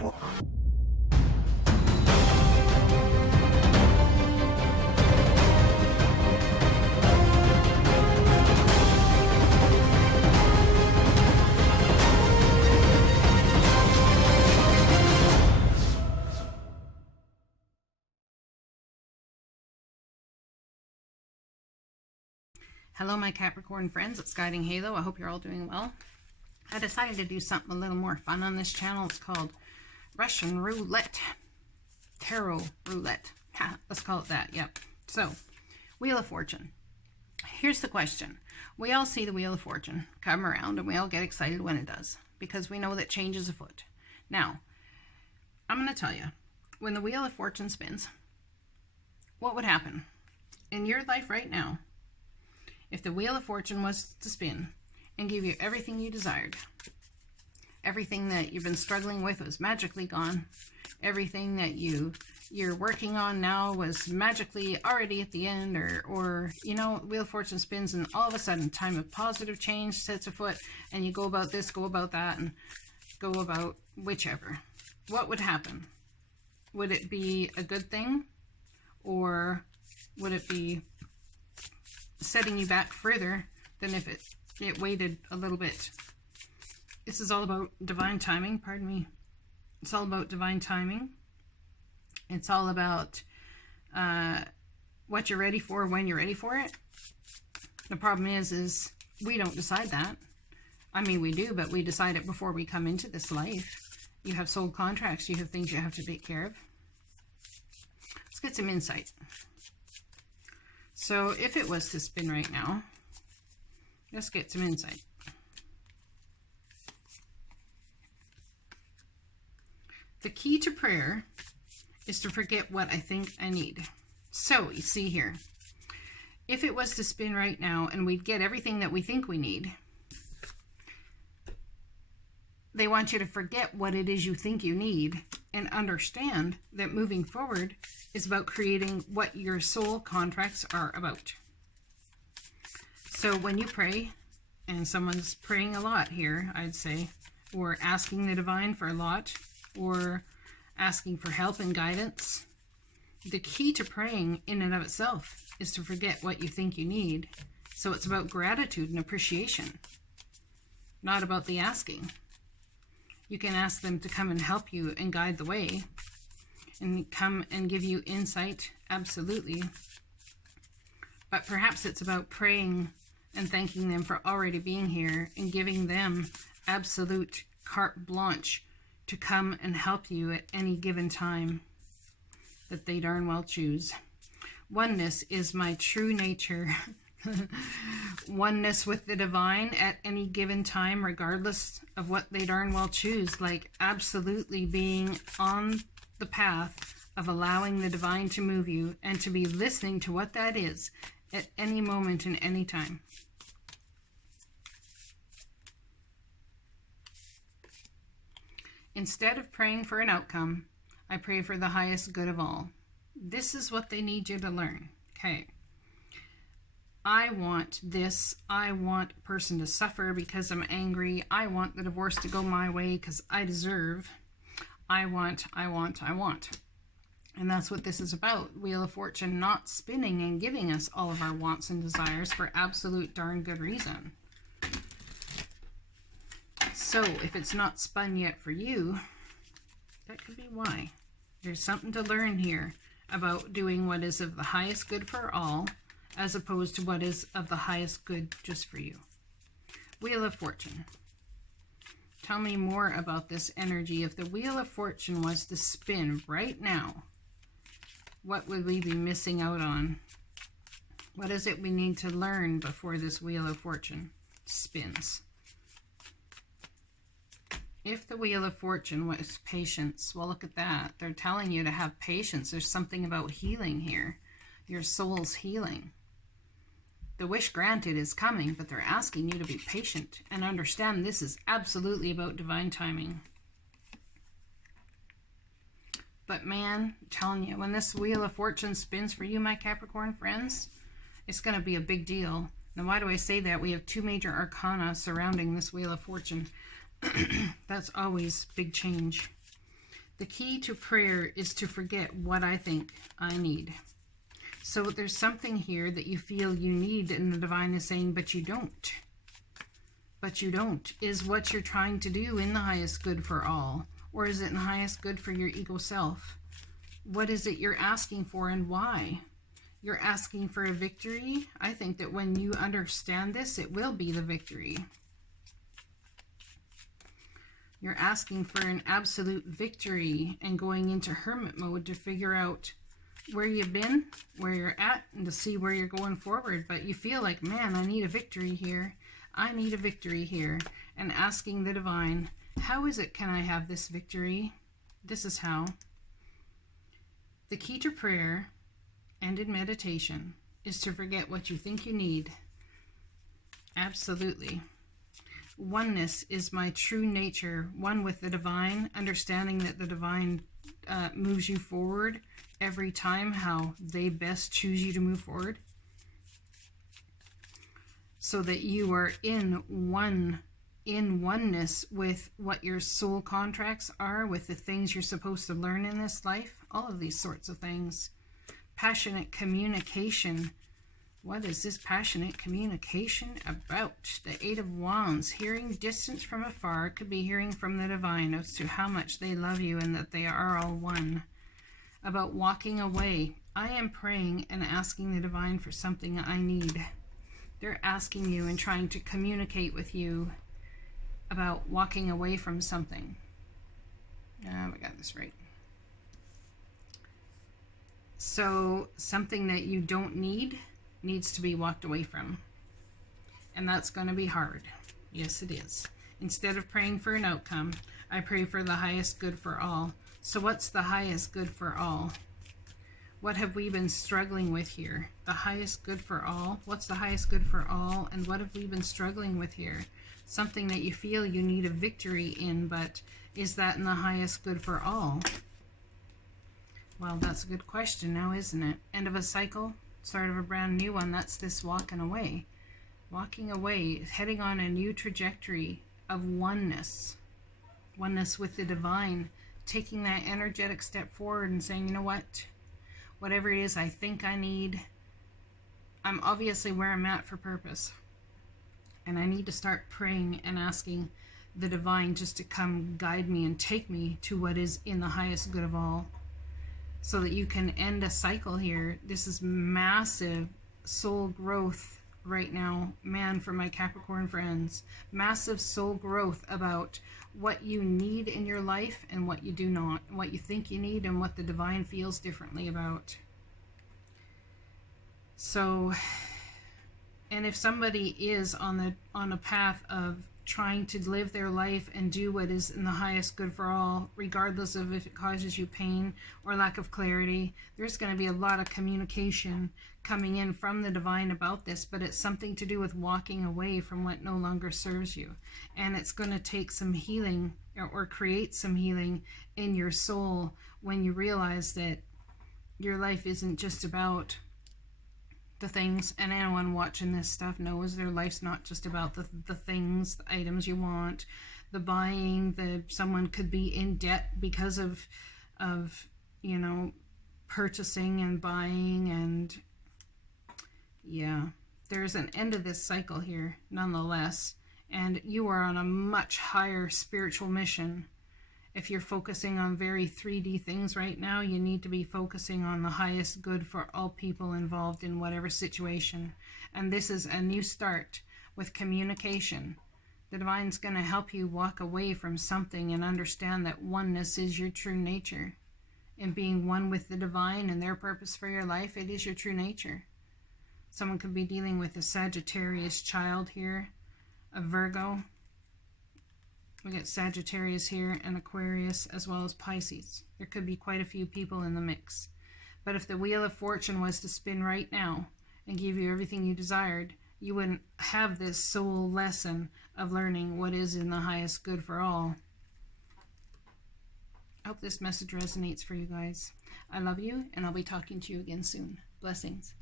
Hello my Capricorn friends, it's Guiding Halo. I hope you're all doing well. I decided to do something a little more fun on this channel. It's called Russian Roulette. Tarot Roulette. Let's call it that, yep. So, Wheel of Fortune. Here's the question. We all see the Wheel of Fortune come around and we all get excited when it does because we know that change is afoot. Now, I'm going to tell you, when the Wheel of Fortune spins, what would happen in your life right now if the Wheel of Fortune was to spin and give you everything you desired? Everything that you've been struggling with was magically gone. Everything that you're working on now was magically already at the end, or you know, Wheel of Fortune spins and all of a sudden time of positive change sets afoot and you go about this, go about that, and go about whichever. What would happen? Would it be a good thing, or would it be setting you back further than if it waited a little bit? This is all about divine timing, pardon me. It's all about divine timing. It's all about what you're ready for when you're ready for it. The problem is we don't decide that. I mean, we do, but we decide it before we come into this life. You have soul contracts, you have things you have to take care of. Let's get some insight. So if it was to spin right now, let's get some insight. The key to prayer is to forget what I think I need. So you see here, if it was to spin right now and we'd get everything that we think we need, they want you to forget what it is you think you need and understand that moving forward is about creating what your soul contracts are about. So when you pray, and someone's praying a lot here, I'd say, or asking the divine for a lot, or asking for help and guidance, the key to praying in and of itself is to forget what you think you need. So it's about gratitude and appreciation, not about the asking. You can ask them to come and help you and guide the way and come and give you insight, absolutely. But perhaps it's about praying and thanking them for already being here and giving them absolute carte blanche to come and help you at any given time that they darn well choose. Oneness is my true nature. Oneness with the divine at any given time, regardless of what they darn well choose. Like absolutely being on the path of allowing the divine to move you and to be listening to what that is at any moment and any time. Instead of praying for an outcome, I pray for the highest good of all. This is what they need you to learn. Okay. I want this. I want a person to suffer because I'm angry. I want the divorce to go my way because I deserve. I want. And that's what this is about. Wheel of Fortune not spinning and giving us all of our wants and desires for absolute darn good reason. So if it's not spun yet for you, that could be why. There's something to learn here about doing what is of the highest good for all, as opposed to what is of the highest good just for you. Wheel of Fortune. Tell me more about this energy. If the Wheel of Fortune was to spin right now, what would we be missing out on? What is it we need to learn before this Wheel of Fortune spins? If the Wheel of Fortune was patience, well, look at that. They're telling you to have patience. There's something about healing here. Your soul's healing. The wish granted is coming, but they're asking you to be patient and understand this is absolutely about divine timing. But man, I'm telling you, when this Wheel of Fortune spins for you, my Capricorn friends, it's going to be a big deal. Now, why do I say that? We have two major arcana surrounding this Wheel of Fortune. That's always big change. The key to prayer is to forget what I think I need. So there's something here that you feel you need, and the divine is saying, but you don't. But you don't. Is what you're trying to do in the highest good for all? Or is it in the highest good for your ego self? What is it you're asking for, and why? You're asking for a victory. I think that when you understand this, it will be the victory. You're asking for an absolute victory and going into hermit mode to figure out where you've been, where you're at, and to see where you're going forward. But you feel like, man, I need a victory here. I need a victory here. And asking the divine, how is it can I have this victory? This is how. The key to prayer and in meditation is to forget what you think you need. Absolutely. Oneness is my true nature, one with the divine, understanding that the divine moves you forward every time, how they best choose you to move forward, so that you are in oneness with what your soul contracts are, with the things you're supposed to learn in this life, all of these sorts of things. Passionate communication. What is this passionate communication about? The Eight of Wands. Hearing distance from afar. Could be hearing from the divine as to how much they love you and that they are all one. About walking away. I am praying and asking the divine for something I need. They're asking you and trying to communicate with you about walking away from something. I got this right. So something that you don't need needs to be walked away from. And that's going to be hard. Yes, it is. Instead of praying for an outcome, I pray for the highest good for all. So what's the highest good for all? What have we been struggling with here? The highest good for all? What's the highest good for all? And what have we been struggling with here? Something that you feel you need a victory in, but is that in the highest good for all? Well, that's a good question now, isn't it? End of a cycle, start of a brand new one. That's this walking away. Walking away, heading on a new trajectory of oneness. Oneness with the divine. Taking that energetic step forward and saying, you know what? Whatever it is I think I need, I'm obviously where I'm at for purpose. And I need to start praying and asking the divine just to come guide me and take me to what is in the highest good of all. So that you can end a cycle here. This is massive soul growth right now, man, for my Capricorn friends. Massive soul growth about what you need in your life and what you do not, what you think you need and what the divine feels differently about. So, and if somebody is on a path of trying to live their life and do what is in the highest good for all, regardless of if it causes you pain or lack of clarity, there's going to be a lot of communication coming in from the divine about this, but it's something to do with walking away from what no longer serves you. And it's going to take some healing or create some healing in your soul when you realize that your life isn't just about the things, and anyone watching this stuff knows their life's not just about the things, the items you want, the buying, someone could be in debt because of you know, purchasing and buying, and yeah, there's an end of this cycle here nonetheless, and you are on a much higher spiritual mission. If you're focusing on very 3D things right now, you need to be focusing on the highest good for all people involved in whatever situation. And this is a new start with communication. The divine's going to help you walk away from something and understand that oneness is your true nature. And being one with the divine and their purpose for your life, it is your true nature. Someone could be dealing with a Sagittarius child here, a Virgo. We get Sagittarius here and Aquarius as well as Pisces. There could be quite a few people in the mix. But if the Wheel of Fortune was to spin right now and give you everything you desired, you wouldn't have this soul lesson of learning what is in the highest good for all. I hope this message resonates for you guys. I love you, and I'll be talking to you again soon. Blessings.